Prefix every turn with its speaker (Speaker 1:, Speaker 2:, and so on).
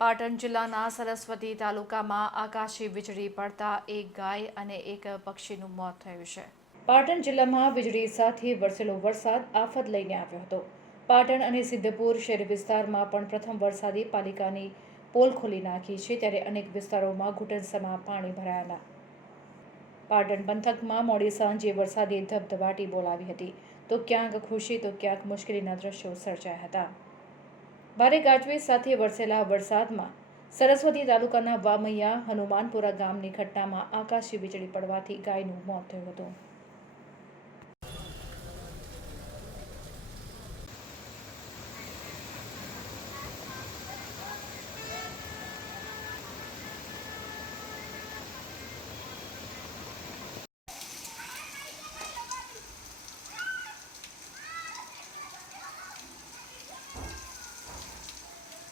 Speaker 1: પાટણ જિલ્લાના સરસ્વતી તાલુકામાં આકાશી વીજળી પડતા એક ગાય અને એક પક્ષીનું મોત થયું છે. પાટણ જિલ્લામાં વીજળી સાથે વરસેલો વરસાદ આફત લઈને આવ્યો હતો. પાટણ અને સિદ્ધપુર શહેરી વિસ્તારમાં પણ પ્રથમ વરસાદી પાલિકાની પોલ ખોલી નાખી છે, ત્યારે અનેક વિસ્તારોમાં ઘૂંટણસમાં પાણી ભરાયાના પાટણ પંથકમાં મોડી સાંજે વરસાદી ધબધબાટી બોલાવી હતી. તો ક્યાંક ખુશી, તો ક્યાંક મુશ્કેલીના દ્રશ્યો સર્જાયા હતા. ભારે ગાજવીજ સાથે વરસેલા વરસાદમાં સરસ્વતી તાલુકાના વામૈયા હનુમાનપુરા ગામની ઘટનામાં આકાશી વીજળી પડવાથી ગાયનું મોત થયું હતું.